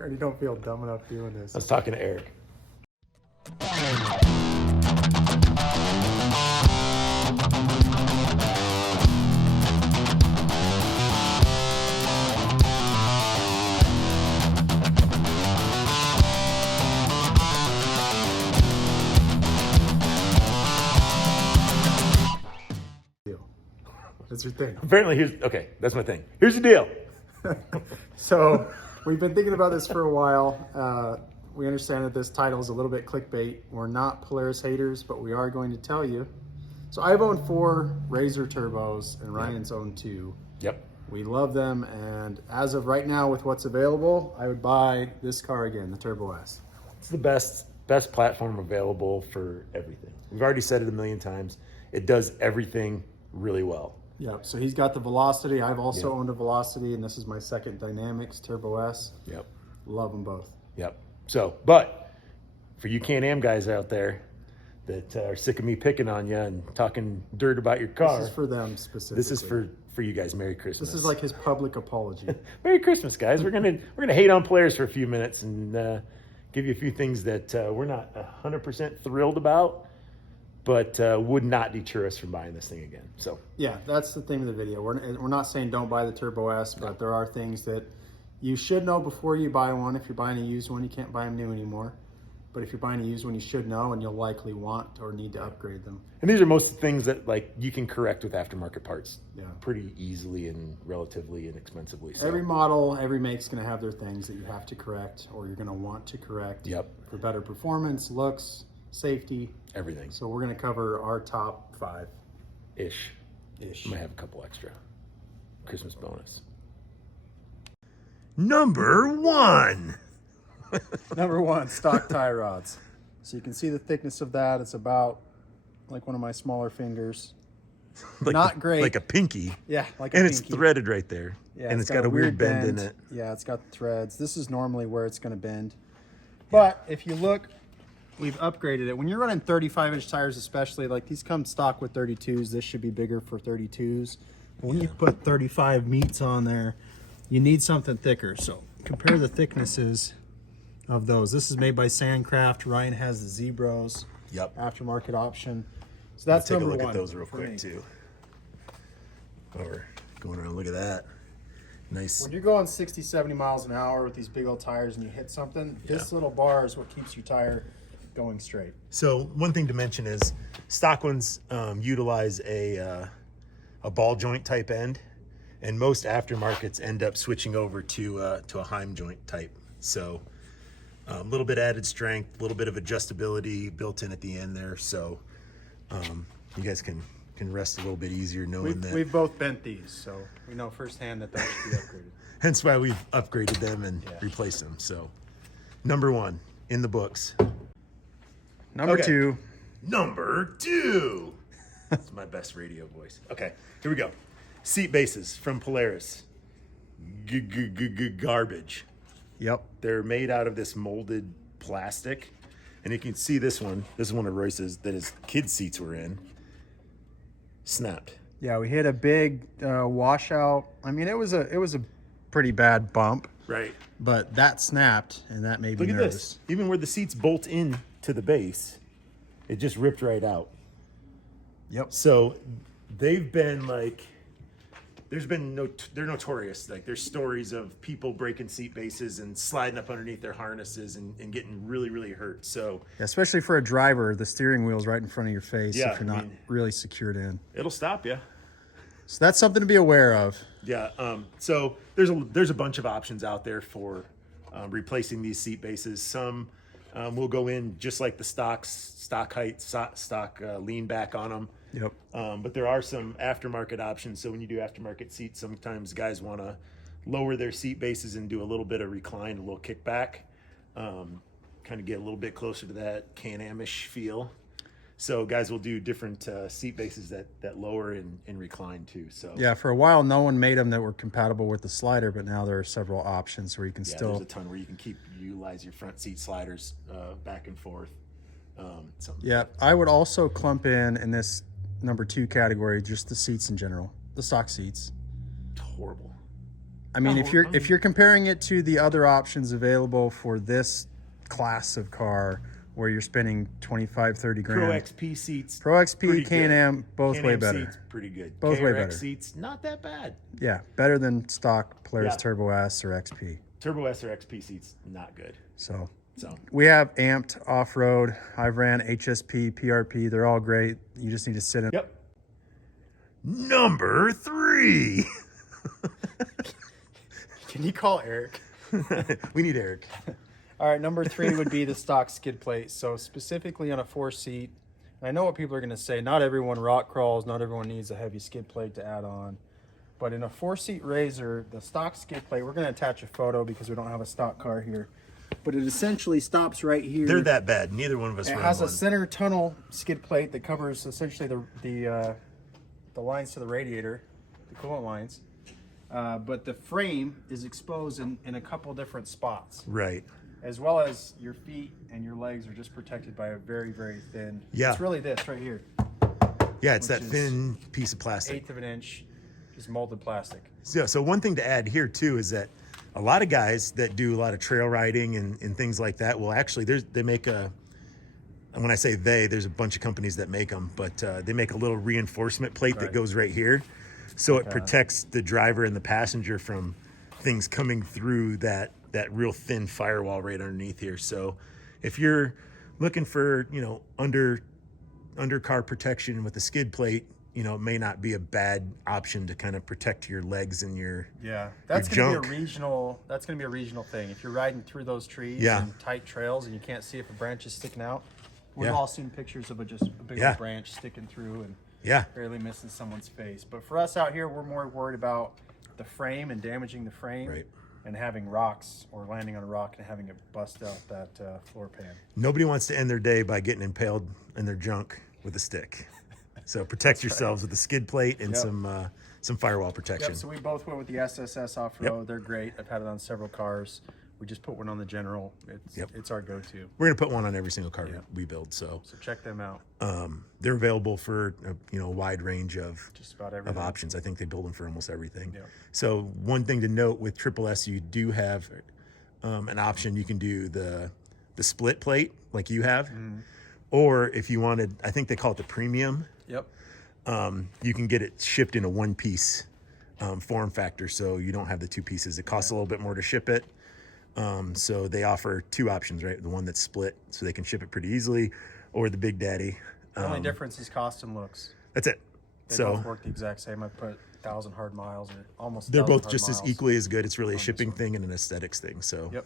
already don't feel dumb enough doing this. I was talking to Eric. That's your thing. Apparently, that's my thing. Here's the deal. So we've been thinking about this for a while. We understand that this title is a little bit clickbait. We're not Polaris haters, but we are going to tell you. So I've owned 4 RZR Turbos, and Ryan's owned 2. Yep. We love them, and as of right now, with what's available, I would buy this car again, the Turbo S. It's the best platform available for everything. We've already said it a million times. It does everything really well. Yep, so he's got the Velocity. I've also owned a Velocity, and this is my second Dynamix Turbo S. Yep. Love them both. Yep. So, but for you Can-Am guys out there that are sick of me picking on you and talking dirt about your car. This is for them specifically. This is for you guys. Merry Christmas. This is like his public apology. Merry Christmas, guys. We're gonna hate on Polaris for a few minutes and give you a few things that we're not 100% thrilled about, but would not deter us from buying this thing again. So yeah, that's the theme of the video. We're not saying don't buy the Turbo S, but there are things that you should know before you buy one. If you're buying a used one, you can't buy them new anymore. But if you're buying a used one, you should know, and you'll likely want or need to upgrade them. And these are most things that like you can correct with aftermarket parts pretty easily and relatively inexpensively. So. Every model, every make's going to have their things that you have to correct or you're going to want to correct. Yep. For better performance, looks, safety. Everything. So we're going to cover our top 5. Ish. I might have a couple extra. Christmas bonus. Number 1. Number 1, stock tie rods. So you can see the thickness of that. It's about like one of my smaller fingers. Not great. Like a pinky. Yeah, like a pinky. And it's threaded right there. Yeah, and it's got a weird bend in it. Yeah, it's got the threads. This is normally where it's going to bend. But if you look, we've upgraded it. When you're running 35-inch tires especially, like these come stock with 32s. This should be bigger for 32s. When you put 35 meats on there, you need something thicker. So compare the thicknesses of those. This is made by Sandcraft. Ryan has the Zebros. Yep. Aftermarket option. So that's number 1. Let's take a look at those real quick too. Over going around, look at that. Nice. When you're going 60, 70 miles an hour with these big old tires and you hit something, this little bar is what keeps your tire going straight. So one thing to mention is stock ones utilize a ball joint type end, and most aftermarkets end up switching over to a Heim joint type. So a little bit added strength, a little bit of adjustability built in at the end there. So you guys can rest a little bit easier knowing that. We've both bent these, so we know firsthand that should be upgraded. Hence why we've upgraded them and replaced them. So number 1 in the books. Number 2. Number 2. That's my best radio voice. Okay, here we go. Seat bases from Polaris. Garbage. Yep. They're made out of this molded plastic. And you can see this one. This is one of Royce's that his kids' seats were in. Snapped. Yeah, we hit a big washout. I mean, it was a pretty bad bump. Right. But that snapped, and that made me nervous. Look at this. Even where the seats bolt in to the base, it just ripped right out. Yep. So they've been like, they're notorious. Like there's stories of people breaking seat bases and sliding up underneath their harnesses and getting really, really hurt. So yeah, especially for a driver, the steering wheel's right in front of your face if you're not really secured in. It'll stop you. So that's something to be aware of. Yeah. So there's a bunch of options out there for replacing these seat bases. Some will go in just like the stock height, stock lean back on them. Yep. But there are some aftermarket options. So when you do aftermarket seats, sometimes guys want to lower their seat bases and do a little bit of recline, a little kickback, kind of get a little bit closer to that Can-Am-ish feel. So guys will do different seat bases that lower and recline too. So yeah, for a while no one made them that were compatible with the slider, but now there are several options where you can still. There's a ton where you can utilize your front seat sliders back and forth. Yeah, I would also clump in this number 2 category just the seats in general, the stock seats. Horrible. I mean, No, if you're comparing it to the other options available for this class of car, where you're spending 25, 30 grand. Pro XP seats. Pro XP, Can-Am, both way Can-Am better. seats, pretty good. Both way KRX better. seats, not that bad. Yeah, better than stock Polaris Yeah. Turbo S or XP. Turbo S or XP seats, not good. So So we have amped off-road. I've ran HSP, PRP. They're all great. You just need to sit in. yep. Number 3. Can you call Eric? We need Eric. All right, number 3 would be the stock skid plate. So specifically on a 4-seat, and I know what people are going to say. Not everyone rock crawls. Not everyone needs a heavy skid plate to add on. But in a 4-seat RZR, the stock skid plate, we're going to attach a photo because we don't have a stock car here. But it essentially stops right here. They're that bad. Neither one of us It run has one. a center tunnel skid plate that covers essentially the lines to the radiator, the coolant lines. But the frame is exposed in a couple different spots, Right. as well as your feet and your legs are just protected by a very, very thin. Yeah. It's really this right here, Yeah, it's that which is thin piece of plastic. 1/8 of an inch, just molded plastic. So one thing to add here too is that a lot of guys that do a lot of trail riding and things like that will actually, they make a, and when I say there's a bunch of companies that make them, but they make a little reinforcement plate that Right. goes right here. So it protects the driver and the passenger from things coming through that real thin firewall right underneath here. So if you're looking for, under car protection with a skid plate, it may not be a bad option to kind of protect your legs and your That's going to junk. be a regional. That's going to be a regional thing. If you're riding through those trees Yeah. and tight trails and you can't see if a branch is sticking out, we've Yeah. all seen pictures of just a big Yeah. old branch sticking through and yeah. barely missing someone's face. But for us out here, we're more worried about the frame and damaging the frame, Right. and having rocks or landing on a rock and having it bust out that floor pan. Nobody wants to end their day by getting impaled in their junk with a stick. So protect yourselves with a skid plate and Yep. some firewall protection. Yep. So we both went with the SSS off-road. Yep. They're great. I've had it on several cars. We just put one on the General. Yep. It's our go-to. We're gonna put one on every single car we build. So So check them out. they're available for a wide range of Just about everything. options. I think they build them for almost everything. Yeah. So one thing to note with Triple S, you do have an option. You can do the split plate like you have, or if you wanted, I think they call it the premium. Yep. You can get it shipped in a one-piece form factor, so you don't have the two pieces. It costs a little bit more to ship it. So they offer two options, right? The one that's split, so they can ship it pretty easily, or the Big Daddy. The only difference is cost and looks. That's it. They So both work the exact same. I put 1,000 hard miles or almost. they're 1,000 both hard just as miles. equally as good. It's really a on this shipping one. thing and an aesthetics thing. So Yep.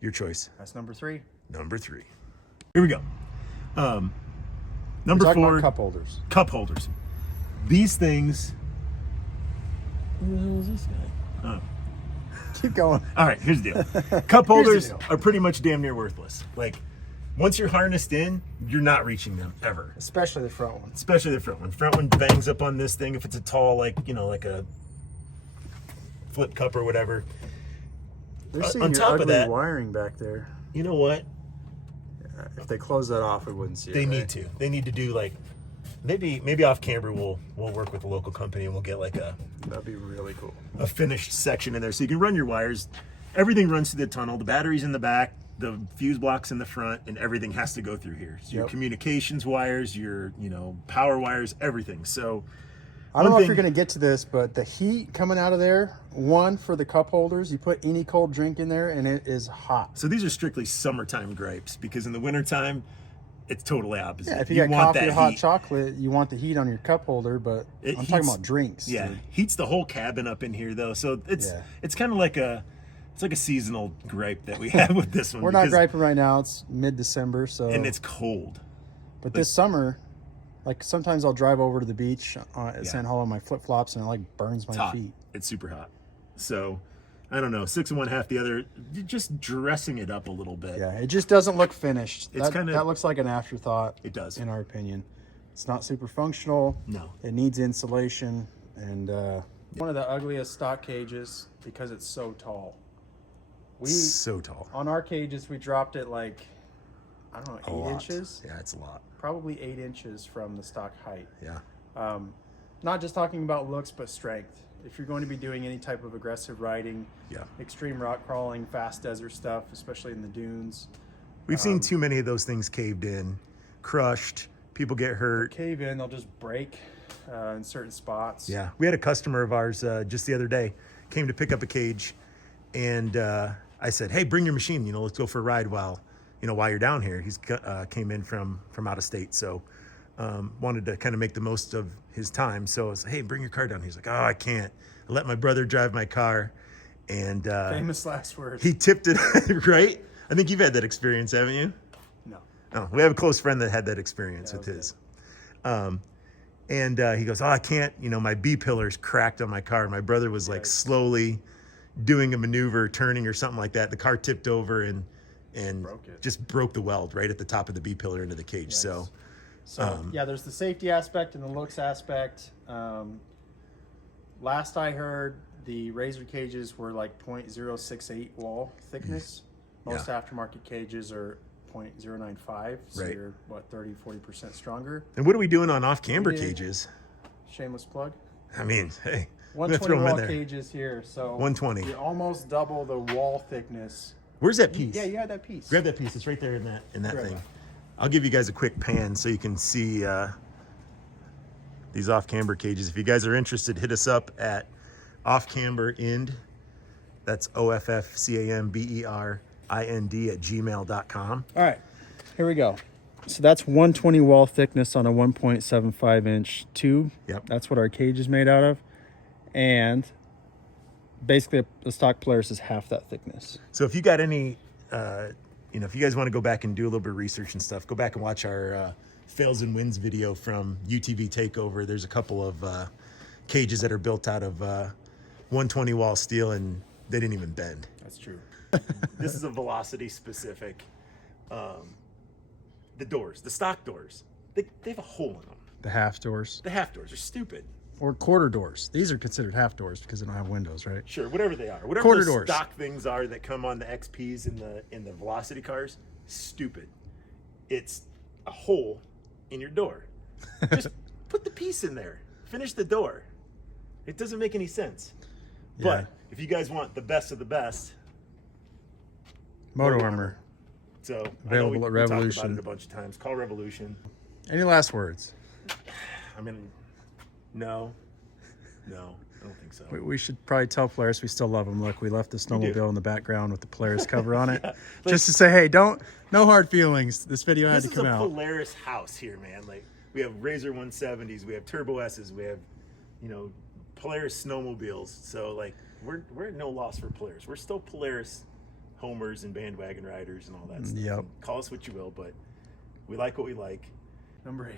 your choice. That's number 3. Number 3. Here we go. Number Talking 4. about cup holders. Cup holders. These things. Who the hell is this guy? Oh. Keep going. All right, here's the deal. Cup holders deal. are pretty much damn near worthless. Like, once you're harnessed in, you're not reaching them ever. Especially the front one. Especially the front one. Front one bangs up on this thing if it's a tall, like a flip cup or whatever. They're On seeing your top of ugly that- wiring back there. You know what? If they close that off, we wouldn't see it. They right? need to. They need to do like maybe off camera we'll work with a local company and we'll get like That'd be really cool. a finished section in there so you can run your wires. Everything runs through the tunnel. The battery's in the back, the fuse block's in the front, and everything has to go through here. So your Yep. communications wires, your power wires, everything. So I don't one know if you're thing- going to get to this, but the heat coming out of there, one for the cup holders, you put any cold drink in there and it is hot. So these are strictly summertime gripes because in the wintertime, it's totally opposite. Yeah, if you got want coffee that or hot heat. chocolate, you want the heat on your cup holder, but It I'm talking heats- about drinks. Yeah, dude. heats the whole cabin up in here though. So it's Yeah. kind of like a seasonal gripe that we have with this one. We're not because- griping right now. It's mid-December, so. and it's cold. But this summer, like sometimes I'll drive over to the beach at San Hollow in my flip-flops and it like burns my It's hot. feet. It's super hot. So I don't know, 6 and 1/2 the other, just dressing it up a little bit. Yeah, it just doesn't look finished. It's That looks like an afterthought. It does. In our opinion. It's not super functional. No. It needs insulation, and one of the ugliest stock cages because it's so tall. So tall. On our cages, we dropped it like, I don't A know, 8 lot. inches? Yeah, it's a lot. Probably 8 inches from the stock height. Yeah. Not just talking about looks, but strength. if you're going to be doing any type of aggressive riding, extreme rock crawling, fast desert stuff, especially in the dunes. We've seen too many of those things caved in, crushed, people get hurt. Cave in, they'll just break in certain spots. Yeah, we had a customer of ours just the other day, came to pick up a cage, and I said, hey, bring your machine, you know, let's go for a ride while you're down here. He's came in from out of state, so wanted to kind of make the most of his time. So I was like, hey, bring your car down. He's like, oh, I can't. I let my brother drive my car, and famous last words. he tipped it, right? I think you've had that experience, haven't you? No. Oh, we have a close friend that had that experience with his. And he goes, oh, I can't, my B-pillar's cracked on my car. My brother was like slowly doing a maneuver, turning or something like that. The car tipped over and just broke the weld right at the top of the B-pillar into the cage. Yes. So yeah, there's the safety aspect and the looks aspect. Last I heard, the RZR cages were like 0.068 wall thickness. Most aftermarket cages are 0.095, so you're what, 30-40% stronger. And what are we doing on off-camber cages? Shameless plug. I mean, hey, 120 wall cages here, so 120. You almost double the wall thickness. Where's that piece? Yeah, you had that piece. Grab that piece. It's right there in that thing. I'll give you guys a quick pan so you can see these off-camber cages. If you guys are interested, hit us up at off-camber end. That's OFFCAMBERIND @gmail.com. All right, here we go. So that's 120 wall thickness on a 1.75 inch tube. Yep. That's what our cage is made out of. And basically the stock Polaris is half that thickness. So if you got any, if you guys want to go back and do a little bit of research and stuff, go back and watch our fails and wins video from UTV Takeover. There's a couple of cages that are built out of 120 wall steel, and they didn't even bend. That's true. This is a velocity specific. The doors, the stock doors, they have a hole in them. The half doors. The half doors are stupid. Or quarter doors. These are considered half doors because they don't have windows, right? Sure, whatever they are. Whatever quarter those doors. Stock things are that come on the XPs in the velocity cars, stupid. It's a hole in your door. Just put the piece in there. Finish the door. It doesn't make any sense. Yeah. But if you guys want the best of the best, Motor Armor. So Available at we talked Revolution. about it a bunch of times. Call Revolution. Any last words? I mean, no, I don't think so. We should probably tell Polaris we still love them. Look, we left the snowmobile in the background with the Polaris cover on it. Just to say, hey, no hard feelings. This video had to come out. This is a Polaris house here, man. Like, we have RZR 170s, we have Turbo S's, we have, Polaris snowmobiles. So, like, we're at no loss for Polaris. We're still Polaris homers and bandwagon riders and all that stuff. Yep. Call us what you will, but we like what we like. Number 8.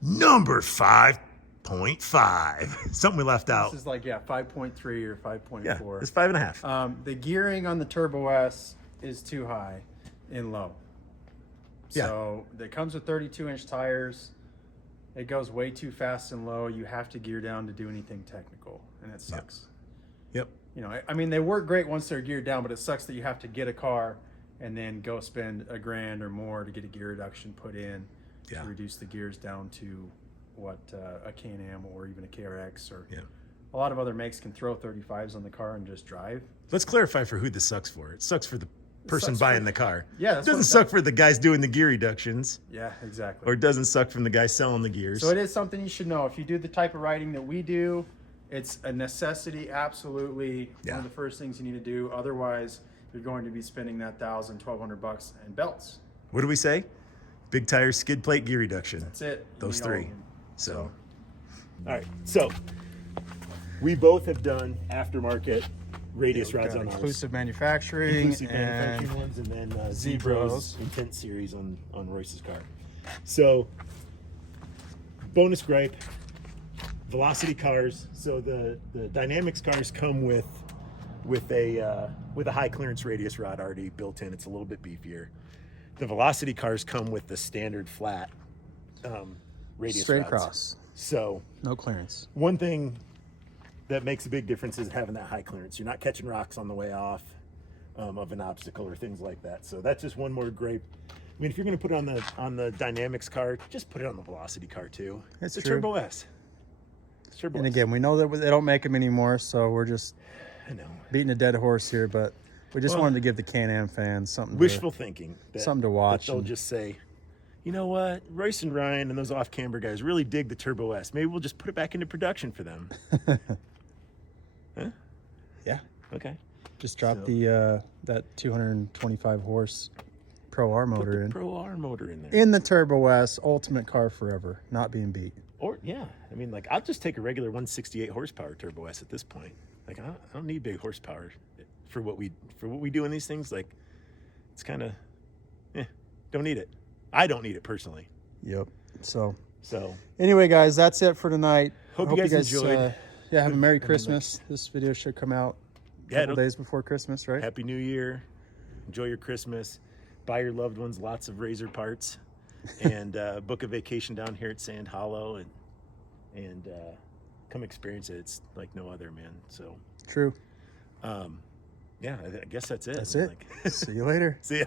Number 5.5. Something we left out. This is like, 5.3 or 5.4. Yeah, it's 5.5. The gearing on the Turbo S is too high in low. Yeah. So it comes with 32-inch tires. It goes way too fast and low. You have to gear down to do anything technical, and it sucks. Yep. I mean, they work great once they're geared down, but it sucks that you have to get a car and then go spend $1,000 or more to get a gear reduction put in to reduce the gears down to what a Canam or even a KRX or a lot of other makes can throw 35s on the car and just drive. Let's clarify for who this sucks for. It sucks for the person buying the car. Yeah, it doesn't suck for the guys doing the gear reductions. Yeah, exactly. Or it doesn't suck from the guy selling the gears. So it is something you should know. If you do the type of riding that we do, it's a necessity, absolutely. One of the first things you need to do. Otherwise, you're going to be spending that $1,000-$1,200 in belts. What do we say? Big tires, skid plate, gear reduction. That's it. Those three. So, all right. So we both have done aftermarket radius rods on ours. Inclusive manufacturing. Inclusive manufacturing ones, and then Zebro's Intense Series on Royce's car. So bonus gripe. Velocity cars. So the Dynamix cars come with a high clearance radius rod already built in. It's a little bit beefier. The Velocity cars come with the standard flat radius straight rods. across. So no clearance. One thing that makes a big difference is having that high clearance. You're not catching rocks on the way off of an obstacle or things like that. So that's just one more gripe. I mean, if you're going to put it on the Dynamix car, just put it on the Velocity car too. It's a true. Turbo S. Turbo And S. again, we know that they don't make them anymore, so we're just I know. beating a dead horse here, but we just wanted to give the Can-Am fans something Wishful thinking. something to watch. They'll just say, you know what, Royce and Ryan and those off-camber guys really dig the Turbo S. Maybe we'll just put it back into production for them. Huh? Yeah. Okay. Just drop the that 225 horse Pro R motor Put the in. Pro R motor in there. In the Turbo S, ultimate car forever, not being beat. Or yeah, I mean, like I'll just take a regular 168 horsepower Turbo S at this point. Like I don't need big horsepower for what we do in these things. Like it's kind of, don't need it. I don't need it personally. Yep. So So anyway, guys, that's it for tonight. Hope you guys enjoyed. Yeah, have a Merry Christmas. This video should come out a couple days before Christmas, right? Happy New Year. Enjoy your Christmas. Buy your loved ones lots of razor parts, and book a vacation down here at Sand Hollow, and come experience it. It's like no other, man. So True. yeah, I guess that's it. That's it. See you later. See ya.